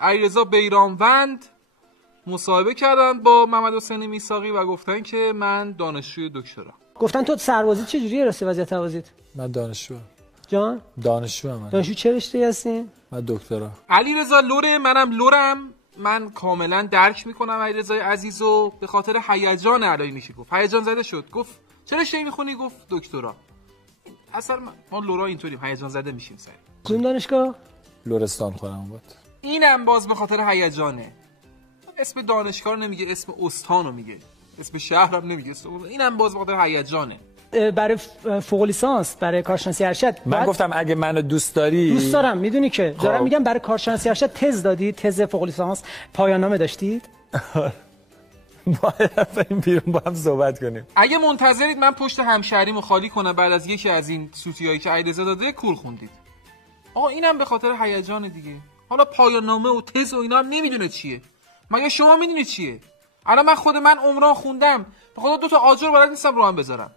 علیرضا بیرانوند مصاحبه کردن با محمد حسین میثاقی و گفتن که من دانشجوی دکترا. گفتن تو سربازی چجوریه راستی وضعیت هوازیت؟ من دانشجوام. جان؟ دانشجوام. دانشجو چه رشته‌ای هستی؟ من دکترا. علیرضا لوره، منم لورم. من کاملا درک میکنم علیرضا عزیزو، به خاطر هیجان علایی میشه گفت. هیجان زده شد. گفت چرا رشته میخونی؟ گفت دکترا. اصلا ما لورا اینطوریم، هیجان زده میشیم سری. کدوم دانشگاه؟ لرستان خودم بود. اینم باز به خاطر هیجانه. اسم دانشگاه نمیگه، اسم استانو میگه. اسم شهرم نمیگه. اینم باز به خاطر هیجانه. برای فوق لیسانس، برای کارشناسی ارشد من گفتم اگه منو دوست داری. دوست دارم، میدونی که دارم میگم برای کارشناسی ارشد تز دادی، تز فوق لیسانس، پایان نامه داشتید؟ باید بریم بیرون با هم صحبت کنیم. اگه منتظرید من پشت همشهریمو خالی کنم بعد از یکی از این سوتیایی که علیرضا داده، کور خوندید. آقا اینم به خاطر هیجان دیگه. حالا پایان نامه و تز و اینا هم نمیدونه چیه. مگه شما میدونید چیه؟ الان من خود من عمران خوندم، به خدا 2 تا آجر بلد نیستم رو هم بذارم.